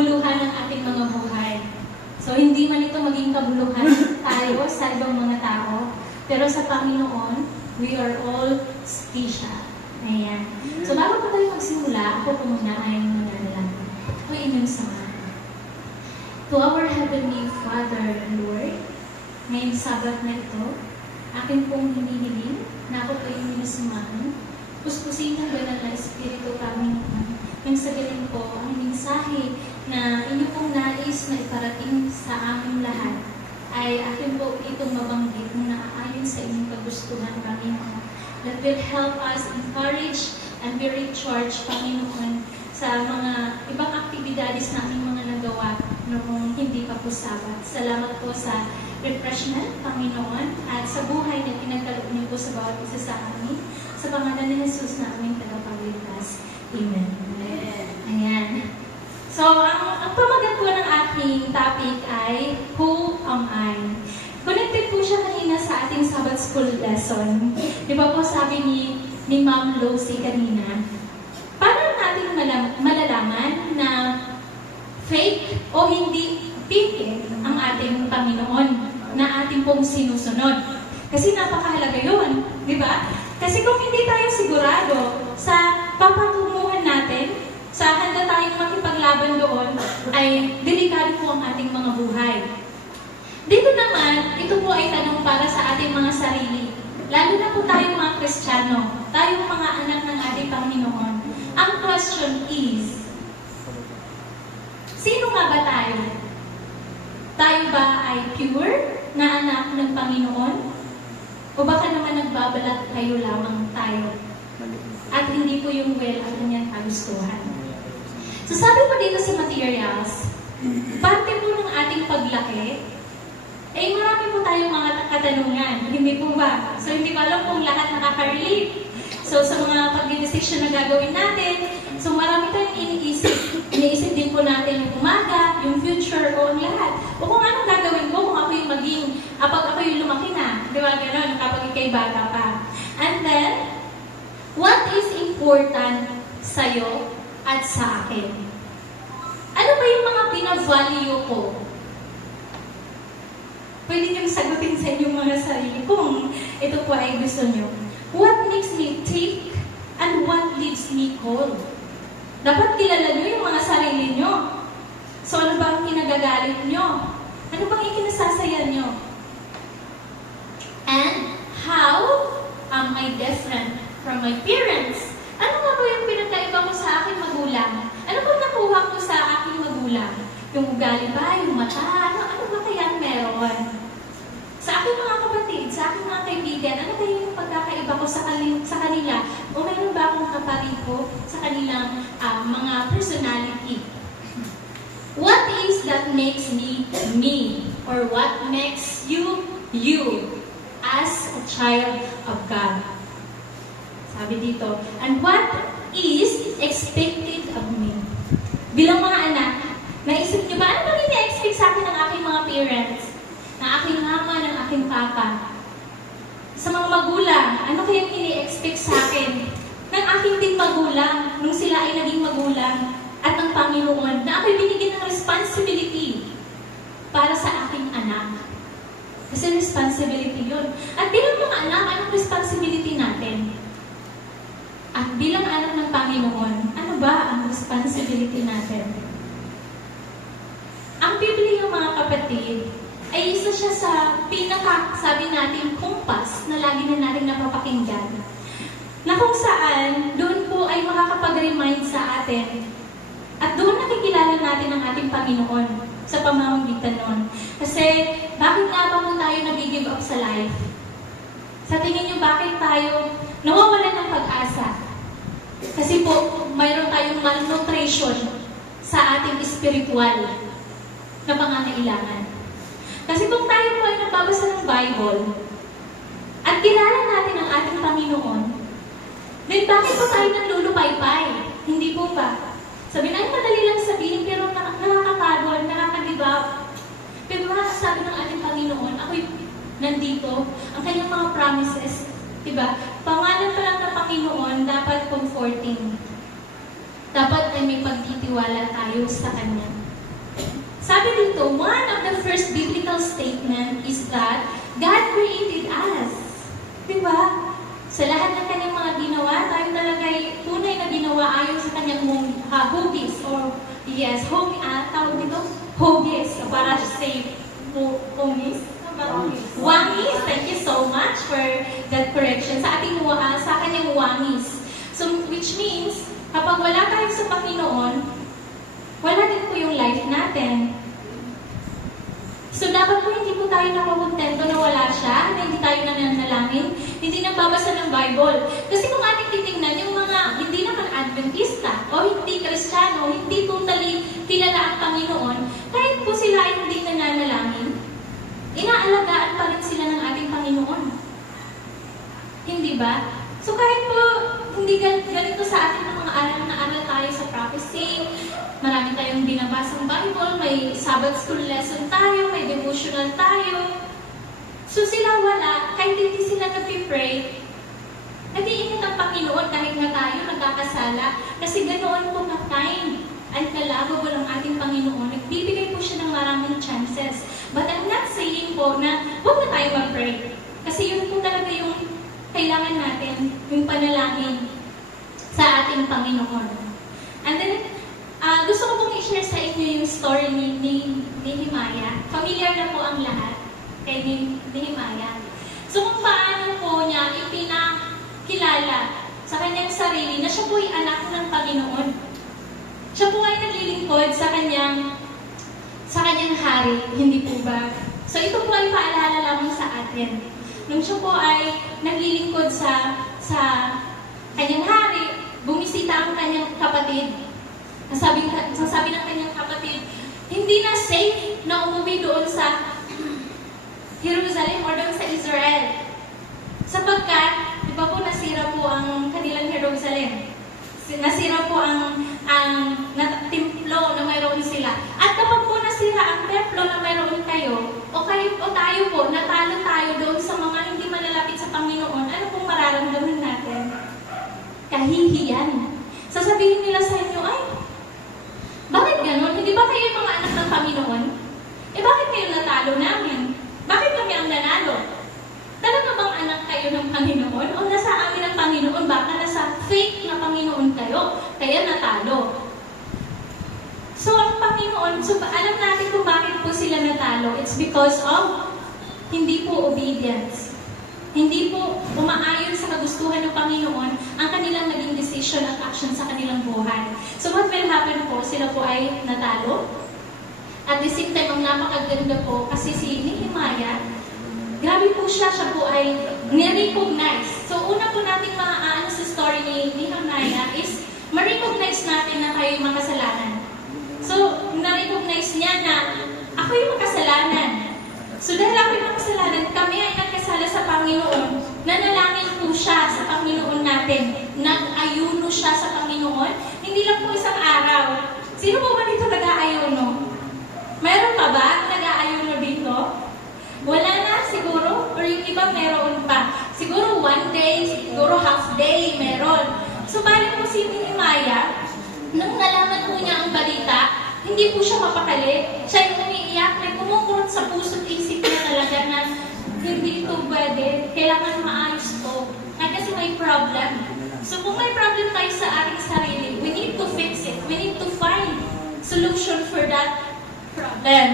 kabuluhan ng ating mga buhay. So, hindi man ito maging kabuluhan tayo sa ibang mga tao, pero sa Panginoon, we are all special. Ayan. So, bago pa tayo magsimula, ako po muna ay mananalangin. Ako inyong samahan. To our Heavenly Father, Lord, ngayong Sabat na ito, akin pong hinihiling na ako po inyong samahan. Puspusin ng banal na Espiritu Panginoon. Nang sa galing po, ang mensahe na inyo pong nais na iparating sa aming lahat ay akin po itong mabanggit na naaayon sa inyong kagustuhan, Panginoon. That will help us encourage and be recharged, Panginoon, sa mga ibang aktibidades na aming mga nagawa noong hindi pa po Sabat. Salamat po sa refreshment, Panginoon, at sa buhay na pinagkaloob niyo po sa bawat isa sa amin. Sa pangalan ni Jesus na aming tagapagligtas. Amen. Ayan. So, ang pamagat po ng aking topic ay, Who am I? Connected po siya kanina sa ating Sabbath School lesson. Di ba po sabi ni Ma'am Lucy kanina, paano natin malalaman na fake o hindi fake ang ating Panginoon na ating pong sinusunod? Kasi napakahalaga yun, di ba? Kasi kung hindi tayo sigurado sa papatunguhan natin, sa handa tayong makipaglaban doon, ay delikado po ang ating mga buhay. Dito naman, ito po ay tanong para sa ating mga sarili. Lalo na po tayong mga Kristiyano, tayong mga anak ng ating Panginoon. Ang question is, sino nga ba tayo? Tayo ba ay pure na anak ng Panginoon? O baka naman nagbabalat kayo lamang tayo? At hindi po yung well ang kanyang kagustuhan. So sabi po dito sa materials, parte po ng ating paglaki, marami po tayong mga katanungan. Hindi po ba? So hindi ko alam kung lahat nakaka-relate. So sa mga pag-decision na gagawin natin, so marami tayong iniisip. Iniisip din po natin yung umaga, yung future, o ang lahat. O kung anong gagawin ko, kung ako yung maging, kapag ako yung lumaki na. Di ba gano'n? Kapag ikay bata pa. And then, what is important sa'yo at sa akin? Ano ba yung mga binavalue ko? Pwede niyong sagutin sa inyong mga sarili kung ito po ay gusto niyo. What makes me tick and what leaves me cold? Dapat kilala niyo yung mga sarili niyo. So ano ba ang kinagagalit niyo? Ano bang ikinasasaya niyo? And how am I different from my parents? Ano nga ba yung pinagkaiba ko sa aking magulang? Ano ba nakuha ko sa aking magulang? Yung ugali ba? Yung mata? Ano ba kaya meron? Sa aking mga kapatid, sa aking mga kaibigan, ano kaya yung pagkakaiba ko sa kanila? O mayroon ba akong kapareho sa kanilang mga personality? What is that makes me me? Or what makes you you as a child of God? Sabi dito, and what is expected of me? Bilang mga anak, naisip niyo ba, ano bang ini-expect sa akin ng aking mga parents? Ng aking mama, ng aking papa? Sa mga magulang, ano kayang ini-expect sa akin? Ng aking din magulang, nung sila ay naging magulang, at ng Panginoon, na ako'y binigyan ng responsibility para sa aking anak. Kasi responsibility yun. At bilang mga anak, anong responsibility natin? At bilang anak ng Panginoon, ano ba ang responsibility natin? Ang Biblia, mga kapatid, ay isa siya sa sabi natin, kumpas na lagi na natin napapakinggan. Na kung saan, doon po ay makakapag-remind sa atin. At doon nakikilala natin ang ating Panginoon sa pamamagitan nun. Kasi, bakit nga ba po tayo nag-give up sa life? Sa tingin niyo, bakit tayo nawawalan ng pag-asa? Kasi po, mayroon tayong malnutrition sa ating spiritual na pangangailangan. Kasi kung tayo po ay nagbabasa ng Bible at kilala natin ang ating Panginoon, then bakit po tayo naglulupaypay? Hindi po ba? Sabi na, madali lang sabihin, pero nakakapagod, nakaka-give up. Pero sabi ng ating Panginoon, ako'y nandito, ang kanyang mga promises, diba? Pangalan pa lang ng Panginoon, dapat comforting. Dapat ay may pagtitiwala tayo sa Kanya. Sabi dito, one of the first biblical statement is that God created us. Diba? Sa lahat ng kanyang mga ginawa, tayo talaga ay tunay na ginawa ayon sa kanyang hugis or tawag dito? Hugis, para say hugis. Wangis. Thank you so much for that correction. Sa kanyang wangis. So, which means, kapag wala tayo sa Panginoon, wala din po yung life natin. So, dapat po hindi po tayo nakukontento na wala siya, na hindi tayo nananalangin, hindi nagbabasa ng Bible. Kasi kung ating titingnan, yung mga hindi naman Adventista, o hindi Kristiyano, hindi totally kilala ang Panginoon, kahit po sila ay hindi nananalangin, inaalagaan pa rin sila ng ating Panginoon. Hindi ba? So kahit po hindi ganito sa ating mga aral na aral tayo sa prophecy, marami tayong binabasang Bible, may Sabbath school lesson tayo, may devotional tayo. So sila wala, kahit hindi sila nag-pray, nag-iingat ang Panginoon kahit nga tayo nagkakasala, kasi ganoon po ka-kind at kalabable ang ating Panginoon. Nagbibigay po siya ng maraming chances. But I'm not saying po na huwag na tayo mag-pray. Kasi yun po talaga yung kailangan natin, yung panalangin sa ating Panginoon. And then, gusto ko pong i-share sa inyo yung story ni Nehemiah. Familiar na po ang lahat kay Nehemiah. So kung paano po niya ipinakilala sa kanyang sarili na siya po ay anak ng Panginoon. Siya po ay naglilingkod sa kanyang hari, hindi po ba? So ito po ay paalala lamang sa atin. Nung siya po ay naglilingkod sa kanyang hari, bumisita ang kanyang kapatid. Sasabi ng kanyang kapatid, hindi na safe na umuwi doon sa Jerusalem or doon sa Israel. Sapagkat, di ba po nasira po ang kanilang Jerusalem. Nasira po ang templo na mayroon sila. At kapag po nasira ang templo na mayroon kayo, o tayo po, natalo tayo doon sa mga hindi malalapit sa Panginoon, ano pong mararamdaman natin? Kahihiyan. Sasabihin nila sa inyo, ay, bakit ganon? Hindi ba kayo mga anak ng Panginoon? Bakit kayo natalo namin? Bakit kami ang nanalo? Talaga bang anak kayo ng Panginoon? O nasa amin ang Panginoon? Baka nasa fake na Panginoon kayo, kaya natalo. So, ang Panginoon, alam natin kung bakit po sila natalo. It's because of hindi po obedience. Hindi po umaayon sa kagustuhan ng Panginoon ang kanilang naging decision at action sa kanilang buhay. So, what will happen po? Sila po ay natalo. At the same time, ang napakaganda po, kasi si Nehemiah, grabe po siya po ay ni-recognize. So, una po natin maaano sa story ni Nehemiah is ma-recognize natin na tayo yung makasalanan. So, na-recognize niya na ako yung makasalanan. So, dahil ako yung makasalanan, kami ay nagkasala sa Panginoon. Nanalangin po siya sa Panginoon natin. Nag-ayuno siya sa Panginoon. Hindi lang po isang araw. Sino po ba dito nag-aayuno? Meron pa ba nag-aayuno dito? Wala na siguro? Or yung iba meron pa? Siguro one day, siguro half day meron. So, balik po si Nehemiah, nung nalaman po niya ang balita, hindi po siya mapakali. Siya yung umiiyak, may kumukurot sa puso't isip niya talaga na hindi ito pwede, kailangan maayos to. Kasi may problem. So kung may problem tayo sa ating sarili, we need to fix it. We need to find solution for that problem.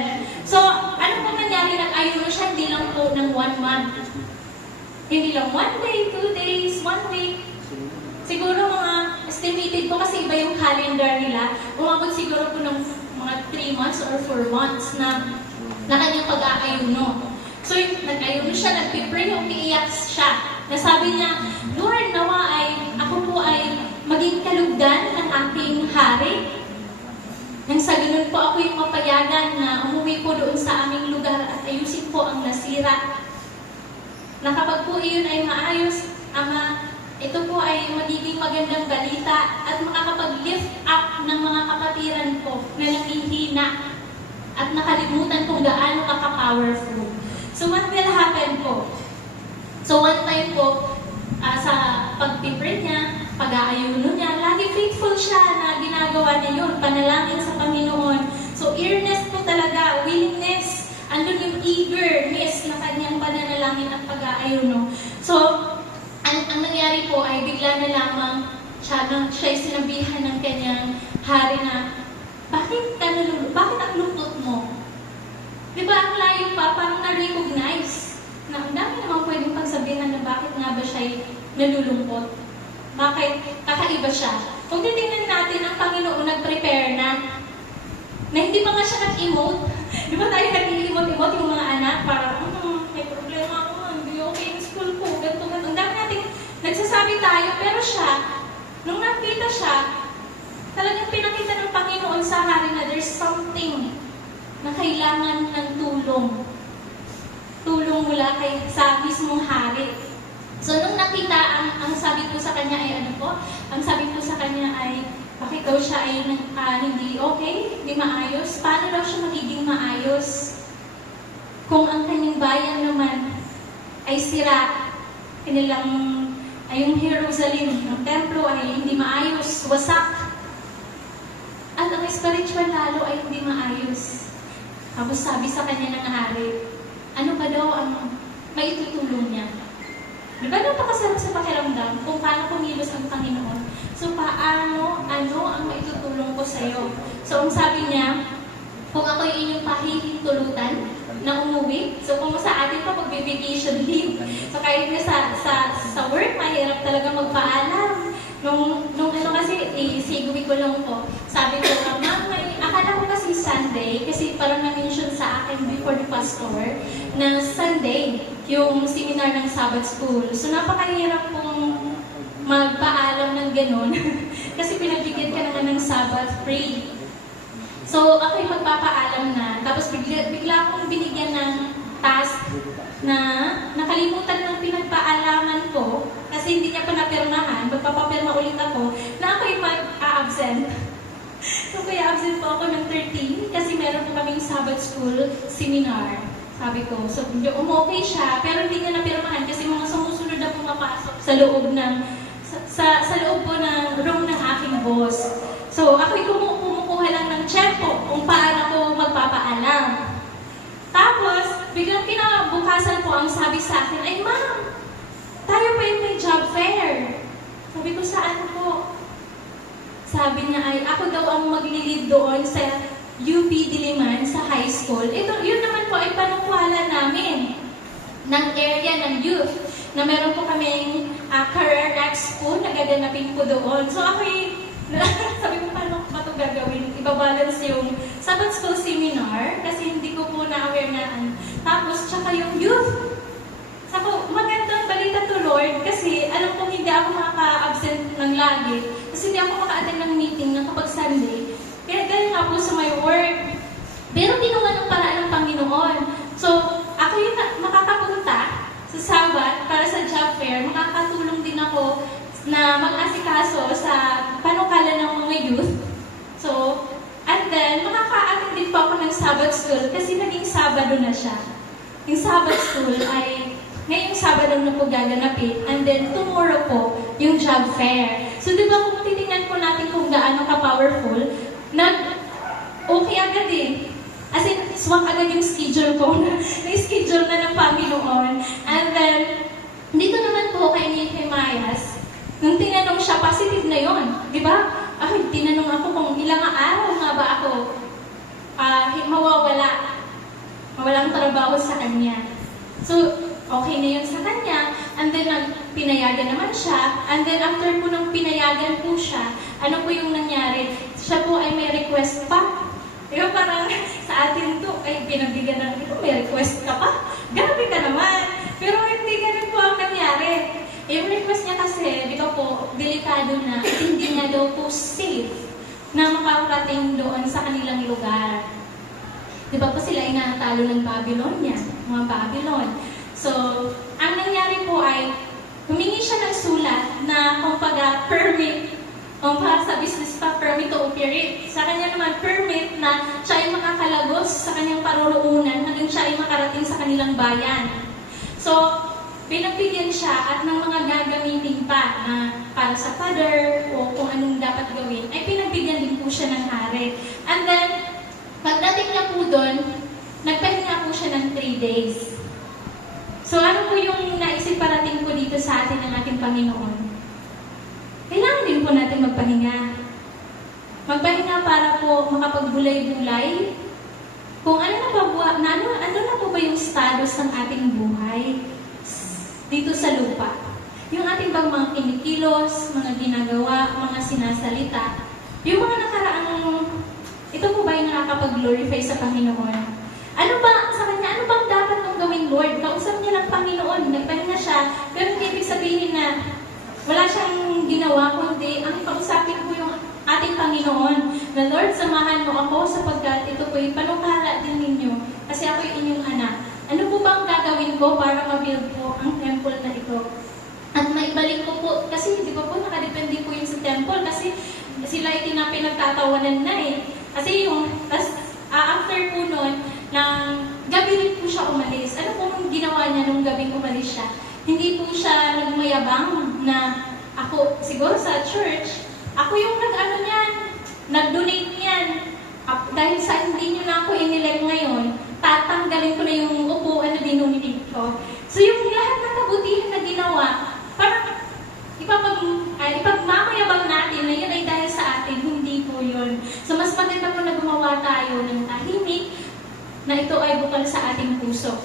So, ano po nangyari? Nag-ayuno siya, hindi lang po ng 1 month. Hindi lang 1 day, 2 days, 1 week. Siguro mga estimated po kasi iba yung calendar nila. Umabot siguro po ng mga 3 months or 4 months na kanyang pag-aayuno. So, nag-ayuno siya, nag-pray, umiiyak siya. Nasabi niya, Lord, nawa ako po ay maging kalugdan ng aking hari. Nang sa ganun po ako yung mapayagan na umuwi po doon sa aming lugar at ayusin po ang nasira. Na kapag po iyon ay maayos, Ama, ito po ay magiging magandang balita at makakapag-lift up ng mga kapatiran ko na nakihina at nakalimutan kung gaano ka-powerful. So what will happen po? So one time po, sa pag-pray niya, pag-aayuno niya, lagi faithful siya na ginagawa niya yun, panalangin sa Panginoon. So earnest po talaga eagerness na kanyang pananalangin at pag-aayuno. So, ang nangyari po ay bigla na lamang siya sinabihan ng kanyang hari na, bakit ang lungkot mo? Di ba ang layo pa, parang na-recognize na ang dami naman pwedeng pagsabihan na bakit nga ba siya nalulungkot? Bakit kakaiba siya? Kung titingnan natin, ang Panginoon nag-prepare na hindi pa nga siya nag-emote. Di ba tayo nag-emote yung mga anak? Para, may problema ako, hindi okay yung school ko, ganito. Ang dami natin nagsasabi tayo, pero siya, nung nakita siya, talagang pinakita ng Panginoon sa hari na there's something na kailangan ng tulong. Tulong mula sa mismong hari. So, nung nakita, ang sabi ko sa kanya ay ano po? Ang sabi ko sa kanya ay, bakit daw siya ay hindi okay, hindi maayos? Paano daw siya magiging maayos? Kung ang kanyang bayan naman ay sira, yung Jerusalem, ang templo ay hindi maayos, wasak. At ang spiritual lalo ay hindi maayos. Tapos sabi sa kanya ng hari, ano ba daw ang maitutulong niya? Di ba napakasarap sa pakiramdam kung paano kumilos ang Panginoon? So, ano ang maitutulong ko sa iyo? So, ang sabi niya, kung ako yung inyong pahihintulutan na umuwi, so kung sa atin pa mag-vacation leave, so kahit na sa work, mahirap talaga magpaalam. Nung kasi, sigawin ko lang po, sabi ko, ma'am, akala ko kasi Sunday, kasi parang na-mention sa akin before the pastor, na Sunday, yung seminar ng Sabbath School. So, napakahirap pong magpaalam ng ganun, kasi pinagbigyan ka naman ng Sabbath free. So, ako'y magpapaalam na, tapos bigla akong binigyan ng task na nakalimutan ng pinagpaalaman ko, kasi hindi niya pa napirmahan, magpapapirma ulit ako, na ako'y mag-a-absent. So, kaya absent po ako ng 13, kasi meron po kaming Sabbath School seminar. Sabi ko, so okay siya, pero hindi niya napirmahan kasi mga sumusunod na pumapasok sa loob sa loob po ng room ng aking boss. So, ako'y kumukuha lang ng tiyempo kung paano ako magpapaalam. Tapos, biglang kinabukasan po ang sabi sa akin, ay ma'am, tayo pa yung may job fair. Sabi ko, saan po? Sabi niya ay, ako daw ang mag-lead doon sa UP Diliman sa high school. Yun naman po ay panukwalan namin ng area ng youth na meron po kaming career expo na gaganapin po doon. So ako sabi ko, paano ba ito gagawin? Ibabalance yung Sabbath School seminar kasi hindi ko po na-aware na tapos tsaka yung youth. Sabi ko, magandang balita to Lord kasi alam kong hindi ako makaka-absent ng lagi kasi hindi ako maka-attend ng meeting ng kapag Sunday. Kaya ganyan nga po sa my work. Pero tinungan ng paraan ng Panginoon. So, ako yung makakapunta sa Sabbath para sa job fair, makakatulong din ako na mag-asikaso sa panukalan ng mga youth. So, and then, makaka-attend din po ako ng Sabbath School kasi naging Sabado na siya. Yung Sabbath School ay ngayong Sabado na po gaganapin, and then tomorrow po, yung job fair. So, di ba kung titingnan po natin kung gaano ka-powerful, okay agad eh. As in, swak agad yung schedule ko. Na-schedule na ng Panginoon. And then, dito naman po kay Nehemias, nung tinanong siya, positive na yon, di ba? Tinanong ako kung ilang araw nga ba ako mawalang trabaho sa kanya. So, okay na yun sa kanya. And then, pinayagan naman siya. And then, after po nung pinayagan po siya, ano po yung nangyari? Siya po ay may request pa. Di ba parang sa atin to, ay pinabigyan ng ito, may request ka pa? Grabe ka naman. Pero hindi ganun po ang nangyari. Yung request niya kasi, di ba po, delikado na, hindi niya daw po safe na makakarating doon sa kanilang lugar. Di ba po sila ay natalo ng Babylonia, mga Babylon. So, ang nangyari po ay, humingi siya ng sulat na kumbaga permit, para sa business pa, permit to operate. Sa kanya naman, permit na siya ay makakalagos sa kanyang paruroonan hanggang siya ay makarating sa kanilang bayan. So, pinagbigyan siya at ng mga gagamitin pa na para sa father o kung anong dapat gawin, ay pinagbigyan din po siya ng hari. And then, pagdating niya po doon, nagpahinga po siya ng 3 days. So ano po yung naisip parating po dito sa atin ng ating Panginoon? Kailangan din po natin magpahinga. Magpahinga para po makapagbulay-bulay kung ano na po ba yung status ng ating buhay dito sa lupa. Yung ating bang mga kinikilos, mga ginagawa, mga sinasalita, yung mga nakaraang, ito po ba yung nakakapag-glorify sa Panginoon? Ano ba, sa kanya, ano bang dapat mong gawin, Lord? Kausap niya lang Panginoon, nagpahinga siya, pero hindi ibig sabihin na wala siyang ginawa, kundi ang kausapin ko yung ating Panginoon, na Lord, samahan mo ako sapagkat ito po yung panukala din ninyo, kasi ako yung inyong anak. Ano po ba ang gagawin ko para ma-build po ang temple na ito? At maibalik ko po, kasi hindi pa po nakadepende po yun sa temple, kasi sila ay pinagtatawanan na eh. Kasi yung, after po nun, gabi rin po siya umalis. Ano po ang ginawa niya nung gabing umalis siya? Hindi po siya nagmayabang na ako, siguro sa church, ako yung nag-donate niyan. Dahil sa hindi niyo na ako inelect ngayon, tatanggalin ko na yung upuan na dinonate ko. So yung lahat ng kabutihan na ginawa, parang ipagmamayabang natin na yun ay dahil sa atin, hindi po yun. So mas maganda po na gumawa tayo ng tahimik na ito ay bukal sa ating puso.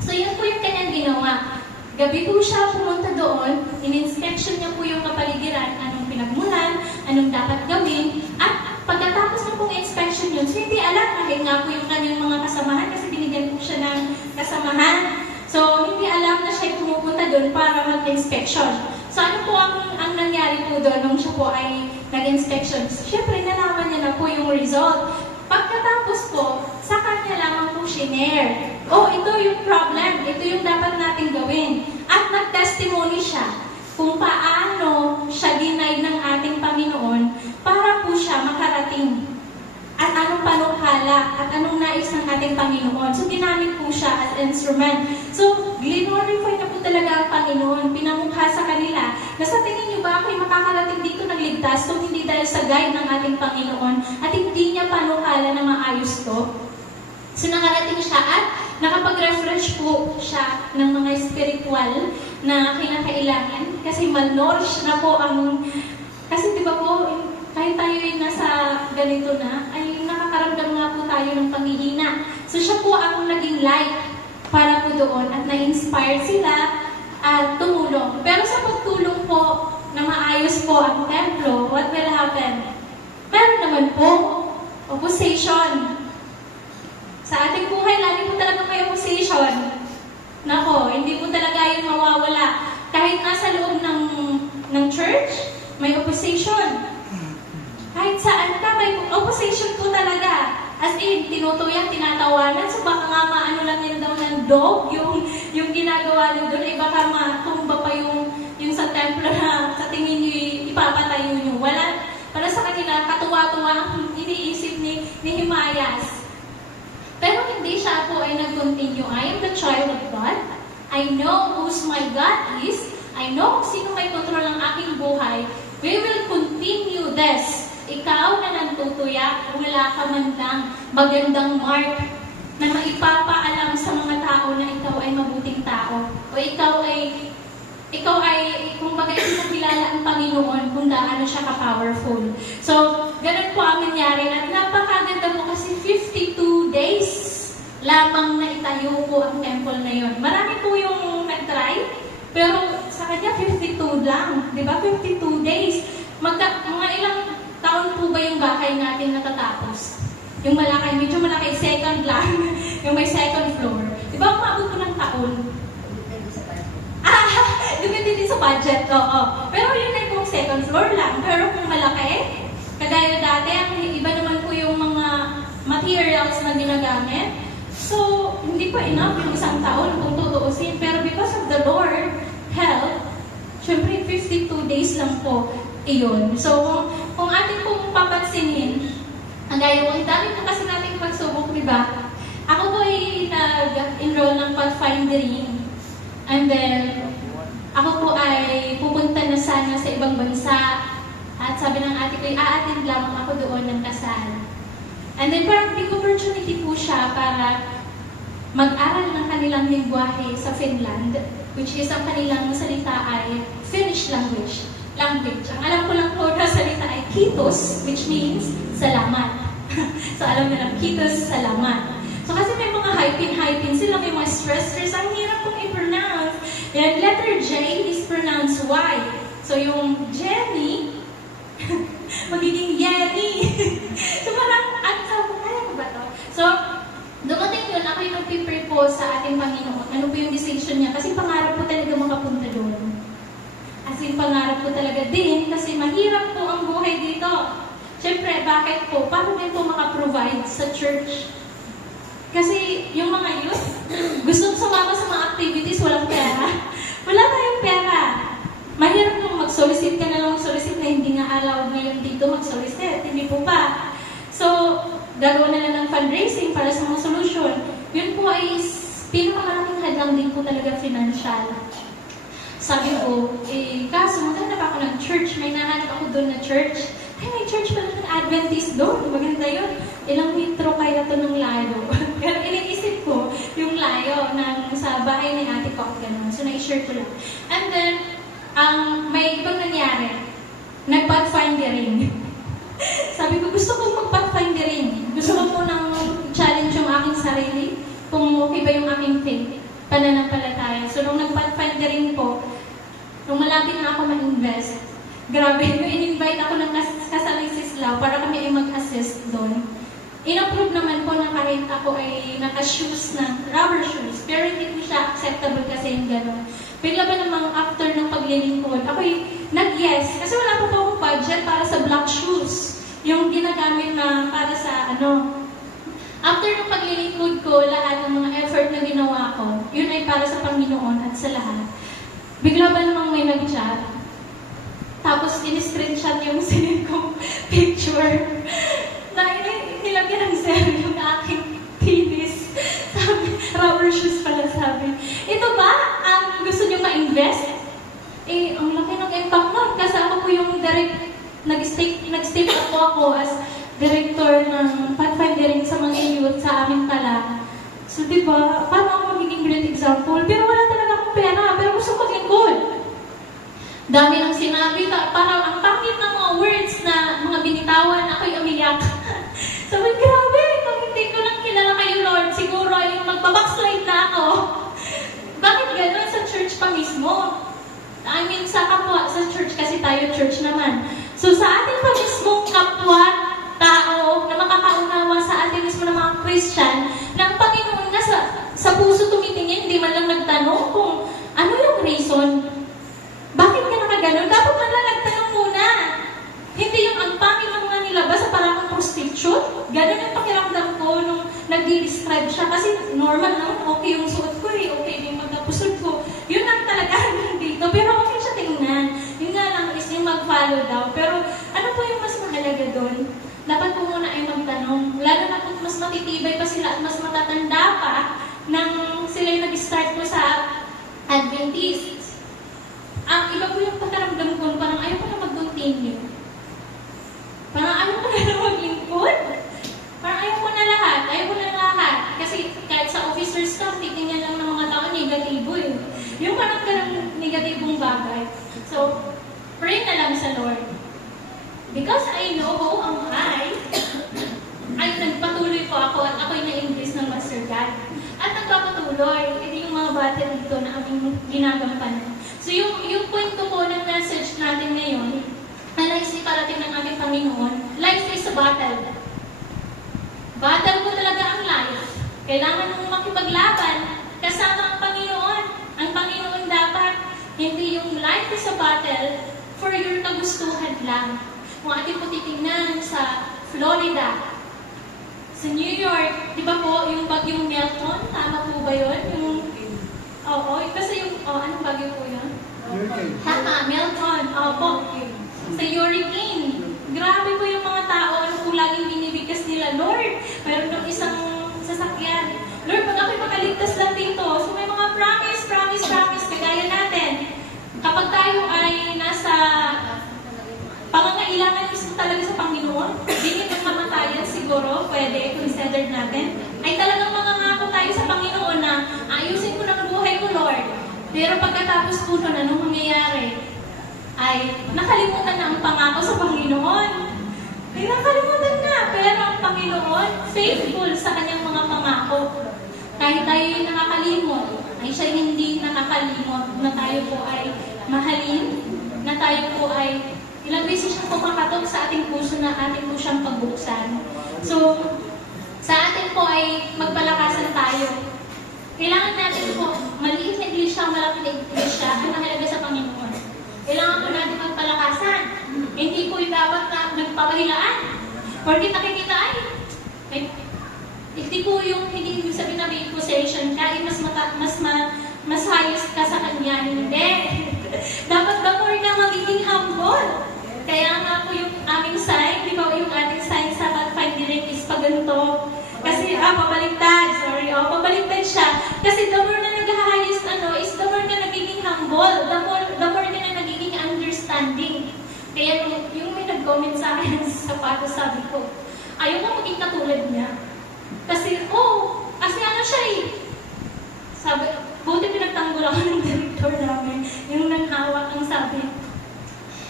So yun po yung kanyang ginawa. Gabi po siya pumunta doon, in-inspection niya po yung kapaligiran, anong pinagmulan, anong dapat gawin, at pagkatapos ng pong inspection yun, so hindi alam kahit nga po yung kanyang mga kasamahan kasi binigyan po siya ng kasamahan. So hindi alam na siya pumupunta doon para mag-inspection. So ano po ang nangyari po doon nung siya po ay nag-inspection? So, syempre nalaman niya na po yung result. Pagkatapos po, sa kanya lamang po shinare. Ito yung problem, ito yung dapat natin gawin. At nag-testimony siya kung paano siya denied ng ating Panginoon para po siya makarating. At anong panukala, at anong nais ng ating Panginoon. So, ginamit po siya as instrument. So, glorify na po talaga ang Panginoon. Pinamukha sa kanila na sa tingin niyo ba ako'y makakarating dito ng ligtas kung hindi dahil sa guide ng ating Panginoon at hindi niya panukala na maayos to? So, nakarating siya at nakapag-refresh po siya ng mga spiritual na kinakailangan kasi malnourished na po ang... Kasi di ba po, kahit tayo ay nasa ganito na, ay nakakaramdam nga po tayo ng panghihina. So siya po ang naging light para po doon at na-inspire sila at tumulong. Pero sa pagtulong po na maayos po ang templo, what will happen? Meron naman po opposition. Sa ating buhay, lagi po talaga may opposition. Nako, hindi po talaga yung mawawala. Kahit nasa loob ng church, may opposition. Kahit saan ka, may opposition po talaga. As in, tinutuyan, tinatawanan. So baka nga maano lang yun daw ng dog, yung ginagawa nyo doon, ay baka matumba pa yung sa templo na sa tingin nyo ipapatayo nyo. Wala, para sa kanila, katuwa-tuwa ang iniisip ni Himayas. Pero hindi siya po ay nag-continue. I am the child of God. I know who's my God is. I know kung sino may kontrol ng aking buhay. We will continue this. Ikaw na nantutuya, wala ka man lang magandang mark na maipapaalam sa mga tao na ikaw ay mabuting tao. O ikaw ay kung baga kilala ang Panginoon kung gaano siya ka-powerful. So, ganun po ang nangyari. At napakaganda po kasi 52 days lamang na itayo po ang temple na yun. Marami po yung nag-try, pero sa kanya 52 lang. Di ba? 52 days. Mga ilang taon po ba yung bahay natin natatapos? Yung malaki, medyo malaki, second lang. Yung may second floor. Di ba umabot ko ng taon? Depende din sa budget, oo. Pero yun ay kung second floor lang. Pero kung malaki, kagaya dati, ang iba naman po yung mga materials na ginagamit. So, hindi pa enough yung isang taon kung tutuusin. Pero because of the Lord help, syempre 52 days lang po iyon. So, kung ating pong papansinin, ang gaya po, dami po kasi nating pagsubok, di ba? Ako po ay nag-enroll ng pathfindering. And then, ako po ay pupunta na sana sa ibang bansa. At sabi ng ate ko, a-attend lamang ako doon ng kasal. And then, parang big opportunity po siya para mag-aral ng kanilang lingwahe sa Finland, which is ang kanilang salita ay Finnish language. Ang alam ko lang po na salita ay kiitos, which means salamat. So alam nila, kiitos, salamat. So kasi may mga hyphen sila, may mga stressors, ang hirap kong i-pronounce. Yung letter J is pronounced Y. So yung Jenny, magiging Yenny. So parang, ano sabi ko, kaya ko ba to? So, dumating yun, ako yung nag-prepare po sa ating Panginoon. Ano po yung decision niya? Kasi pangarap ko talaga makapunta doon. As in, pangarap ko talaga din kasi mahirap po ang buhay dito. Siyempre, bakit po? Paano din po makaprovide sa church? Kasi yung mga youth, gustong sumama sa mga activities, walang pera. Wala tayong pera. Mahirap nung mag-solicit ka na lang mag-solicit na hindi nga allowed ngayon dito mag-solicit. Hindi po pa. So, gagawa na lang ng fundraising para sa mga solution. Yun po ay pinakamalaking hadlang din po talaga financial. Sabi ko, kaso maganda pa ako ng church. May nahanap ako doon na church. Ay, may church pala ng Adventist doon. Maganda yun. Ilang metro kaya to ng layo. Pero iniisip ko yung layo sa bahay ni ate ko. Ganun. So, na-share ko lang. And then, may ibang nangyari. Nag-pathfindering. Sabi ko, gusto kong mag-pathfindering. Gusto ko munang challenge yung aking sarili. Kung okay ba yung aking faith. Pananampalataya. So, nung nag-pathfindering po, nung malapit na ako ma-invest, grabe, in-invite ako ng kasamang sislaw para kami ay mag-assist doon. In-approve naman po na kahit ako ay naka-shoes na, rubber shoes, pero hindi po siya acceptable kasi yung gano'n. Bigla ba namang after ng paglilingkod, ako ay nag-yes, kasi wala po po akong budget para sa black shoes. Yung ginagamit na para sa after ng paglilingkod ko, lahat ng mga effort na ginawa ko, yun ay para sa Panginoon at sa lahat. Bigla ba namang may nag-chat? Tapos in-screenshot yung sinend kong picture. Na nilagyan ng zero yung aking penis. Sabi, rubber shoes pala sabi. Ito ba ang gusto nyo ma-invest? Ang laki ng impact nun. Kasama ko yung nag-step up po ako as director ng pathfindering sa mga youth sa amin pala. So, diba, paano ako magiging great example? Pero wala talaga akong pera, pero gusto ko maglingkod. Dami ng sinabi, parang ang pangit ng mga words na mga binitawan, ako'y umiyak. Sabi, grabe, kung hindi ko lang kilala kayo, Lord, siguro yung magbabackslide na ako. Bakit gano'n sa church pa mismo? I mean, sa kapwa, sa church kasi tayo church naman. So, sa ating pa mismong kapwa, tao na makakaunawa sa ating mismo ng mga Christian, ng Panginoon na sa puso tumitingin, hindi man lang nagtanong kung ano yung reason. Bakit ka nakaganon? Dapat man lang nagtanong muna. Hindi yung ang pangit ng mga nilabas sa parang prostitute. Ganon yung pakiramdam ko nung nag-describe siya. Kasi normal naman, okay yung suot ko okay yung magkapusod ko. Yun lang talaga dito. Pero okay siya tingnan. Yun nga lang is yung mag-follow daw. Pero ano po yung mas mahalaga doon? Dapat po muna ay magtanong. Lalo na po mas matitibay pa sila at mas matatanda pa nang sila yung nag-start po sa Adventist. Ang iba po yung pagkaramdam ko, parang ayaw ko na mag-continue. Parang ayaw ko na maglingkod. Parang ayaw ko na lahat. Kasi kahit sa officer staff, titingnan lang ng mga tao, negatibo Yung parang ganang negatibong bagay. So, pray na lang sa Lord. Because I know who am I, ay nagpatuloy po ako at ako'y na-increase ng Master God. At nagpapatuloy, ito yung mga bata dito na aming ginagampanan. So yung point ko po ng message natin ngayon, na nais iparating ng ating Panginoon, life is a battle. Battle po talaga ang life. Kailangan mong makipaglaban kasama ang Panginoon. Ang Panginoon dapat, hindi yung life is a battle for your kagustuhan lang. Kung ating po titingnan sa Florida, sa New York, di ba po, yung bagyong Milton, tama po ba yun? Kasi anong bagyo po yun? Tama, Milton, sa hurricane. Grabe po yung mga tao, ano po laging binibigkas nila, Lord, mayroon ng isang sasakyan. Lord, pag ako'y makaligtas lang dito, so may mga promise, kagaya natin. Kapag tayo ay nasa pangangailangan mismo talaga sa Panginoon, hindi ng mamatayan siguro, pwede, considered natin, ay talagang mangangako tayo sa Panginoon pagkatapos po nun, anong mangyayari? Ay nakalimutan na ang pangako sa Panginoon. Ay nakalimutan na, pero ang Panginoon, faithful sa kanyang mga pangako. Kahit tayo yung nakakalimot, ay siya hindi nakakalimot na tayo po ay mahalin, na tayo po ay ilang beses siyang kumakatok sa ating puso na ating po siyang pagbuksan. So, sa atin po ay magpalakasan tayo. Kailangan natin po, maliit na iglesia, malaki na iglesia, ang mahalaga sa Panginoon. Kailangan po natin magpalakasan. Hindi po yung dapat na nagpapahilaan. Porque nakikita ay hindi po yung hindi ibig sabihin na may possession ka, ay mas hayos ka sa kanya. Hindi. Dapat ba more ka magiging humble? Kaya nga po yung aming sign, di ba yung ating sign sa Pathfinder is pag ganito. Kasi, pabaliktad siya. Kasi the more na naghahayos is the more ka nagiging humble, the more ka na nagiging understanding. Kaya yung may nag-comment sa akin sa sapatos, sabi ko, ayaw ko maging katulad niya. Kasi ano siya eh. Sabi, buti pinagtanggol ako ng director namin, yung nanghawak ang sabi,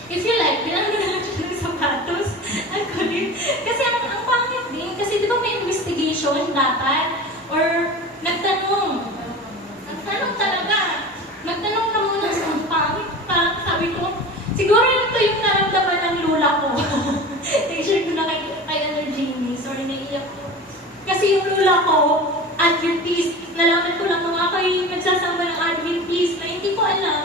if you like, bilang mo na lang siya ng sapatos. Ang kulit. Kasi ang pangit din. Kasi di ba may investigation dapat? Or nagtanong. Nagtanong talaga. Nagtanong ka muna sa pangit. Parang sabi ko, siguro ito yung naramdaman ng lula ko. T-shirt ko na kay Jamie. Sorry, naiiyak ko. Kasi yung lula ko, Adventist. Nalaman ko lang mga kayo nagsasama ng Adventist na hindi ko alam.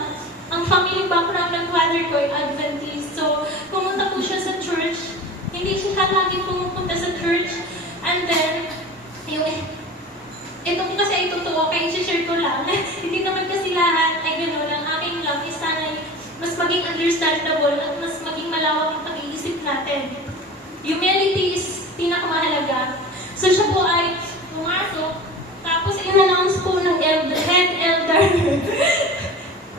Ang family background ng father ko ay Adventist. So, pumunta po siya sa church. Hindi siya laging pumupunta sa church. And then, ito ko kasi ay totoo, kaya share ko lang. Hindi naman kasi lahat ay gano'n. Ang aking love is sana mas maging understandable at mas maging malawak ang pag-iisip natin. Humility is pinakamahalaga. So, siya po ay pumasok. Tapos, in-announce po ng head elder.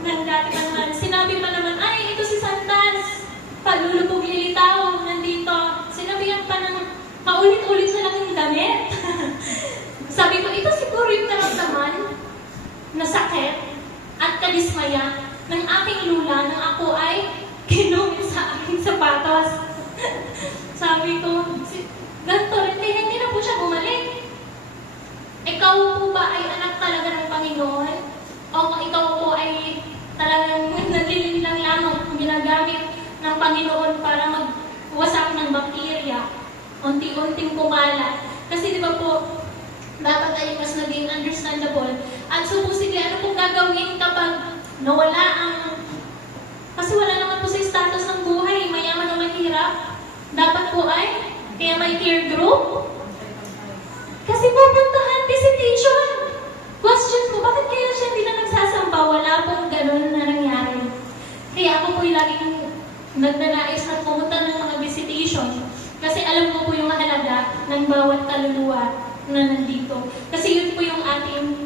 ng dati naman. Sinabi pa naman, ay, ito si Santas. Paglulubog lilitaw, nandito. Sinabihan pa naman, paulit-ulit na lang yung damit. Sabi ko, ito siguro yung naramdaman na sakit at kadismaya ng aking lula nang ako ay kinumit sa aking sapatos. Sabi ko, ganito rin, kaya hindi na po siya bumalik. Ikaw po ba ay anak talaga ng Panginoon? O kung ikaw po ay talagang nagilin lang lamang ginagamit ng Panginoon para magwasak ng bakterya, unti-unting kumalat. Kasi di ba po, dapat ay mas naging understandable. At supposedly, ano pong gagawin kapag nawala ang... Kasi wala naman po sa status ng buhay, mayaman o mahirap. Dapat po ay, kaya may care group. Kasi pupuntahan, visitation. Question ko, bakit kaya siya hindi na nagsasamba? Wala pong ganun na nangyari. Kaya ako po yung laging nagnanais na pumunta ng mga visitation. Kasi alam ko po yung mahalaga ng bawat kaluluwa na nandito. Kasi yun po yung ating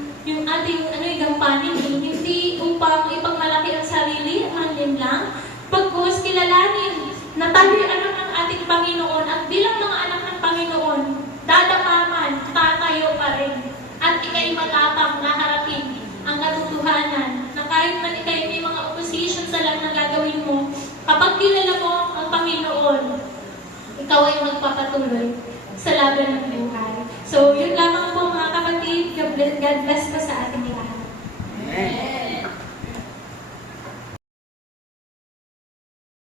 gampanin. Hindi upang ipagmalaki ang sarili, ang lang. Pagkos kilalanin na tayo anak ng ating Panginoon at bilang mga anak ng Panginoon, dadapaman, tatayo pa rin. At ikay matapang na harapin ang katotohanan na kahit man ikay may mga opposition sa lahat na gagawin mo, kapag kilala mo ang Panginoon, ikaw ay magpapatuloy sa laban ng buhay. So, yun lamang po mga kapatid. God bless po sa